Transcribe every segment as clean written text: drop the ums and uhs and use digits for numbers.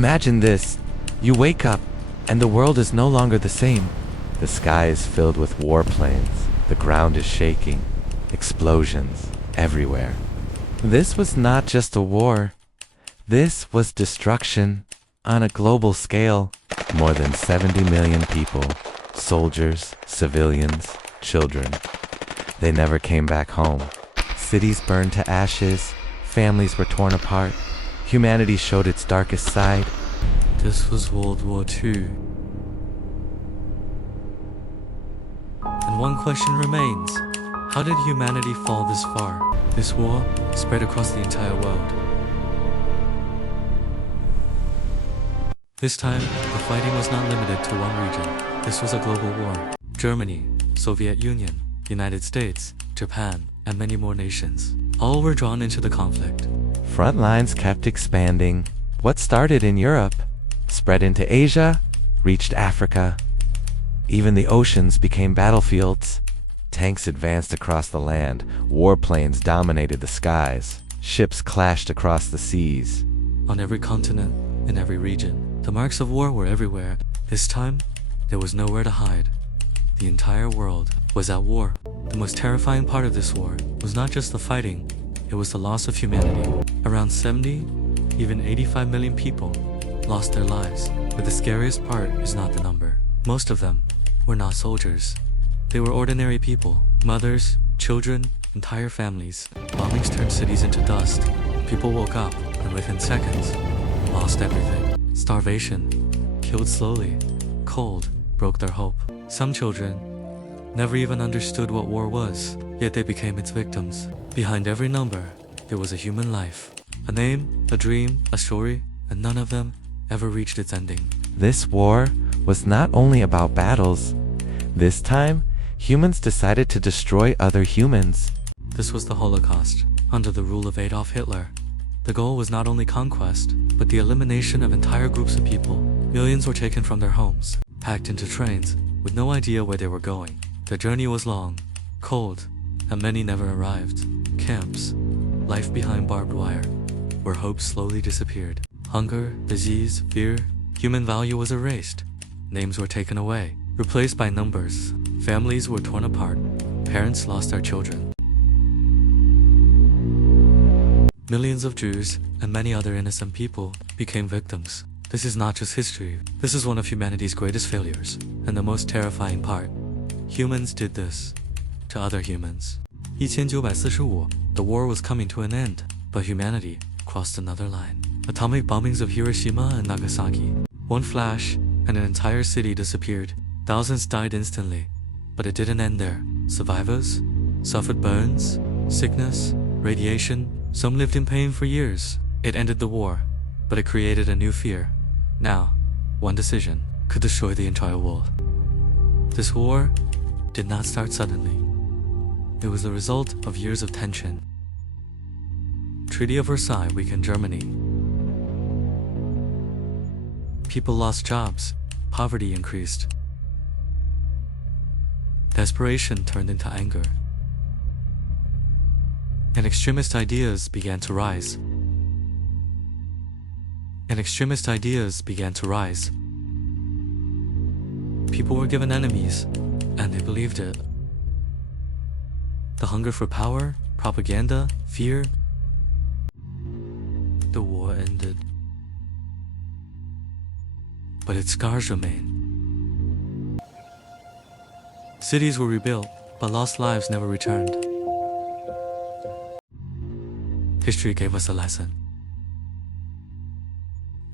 Imagine this. You wake up, and the world is no longer the same. The sky is filled with warplanes. The ground is shaking. Explosions everywhere. This was not just a war. This was destruction on a global scale. More than 70 million people, soldiers, civilians, children. They never came back home. Cities burned to ashes. Families were torn apart. Humanity showed its darkest side. This was World War II. And one question remains. How did humanity fall this far? This war spread across the entire world. This time, the fighting was not limited to one region. This was a global war. Germany, Soviet Union, United States, Japan, and many more nations. All were drawn into the conflict. Front lines kept expanding. What started in Europe spread into Asia, reached Africa. Even the oceans became battlefields. Tanks advanced across the land. Warplanes dominated the skies. Ships clashed across the seas. On every continent, in every region, the marks of war were everywhere. This time, there was nowhere to hide. The entire world was at war. The most terrifying part of this war was not just the fighting, it was the loss of humanity. Around 70, even 85 million people lost their lives. But the scariest part is not the number. Most of them were not soldiers. They were ordinary people. Mothers, children, entire families. Bombings turned cities into dust. People woke up and within seconds, lost everything. Starvation, killed slowly. Cold, broke their hope. Some children never even understood what war was, yet they became its victims. Behind every number, there was a human life. A name, a dream, a story, and none of them ever reached its ending. This war was not only about battles. This time, humans decided to destroy other humans. This was the Holocaust, under the rule of Adolf Hitler. The goal was not only conquest, but the elimination of entire groups of people. Millions were taken from their homes, packed into trains, with no idea where they were going. The journey was long, cold, and many never arrived. Camps, life behind barbed wire, where hope slowly disappeared. Hunger, disease, fear, human value was erased. Names were taken away, replaced by numbers. Families were torn apart. Parents lost their children. Millions of Jews and many other innocent people became victims. This is not just history. This is one of humanity's greatest failures. And the most terrifying part. Humans did this to other humans. 1945, the war was coming to an end, but humanity crossed another line. Atomic bombings of Hiroshima and Nagasaki. One flash, and an entire city disappeared. Thousands died instantly, but it didn't end there. Survivors suffered burns, sickness, radiation. Some lived in pain for years. It ended the war, but it created a new fear. Now, one decision could destroy the entire world. This war did not start suddenly. It was the result of years of tension. Treaty of Versailles weakened Germany. People lost jobs. Poverty increased. Desperation turned into anger. And extremist ideas began to rise. People were given enemies, and they believed it. The hunger for power, propaganda, fear. The war ended. But its scars remain. Cities were rebuilt, but lost lives never returned. History gave us a lesson.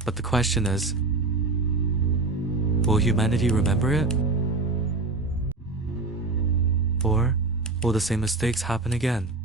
But the question is, will humanity remember it? Or will the same mistakes happen again?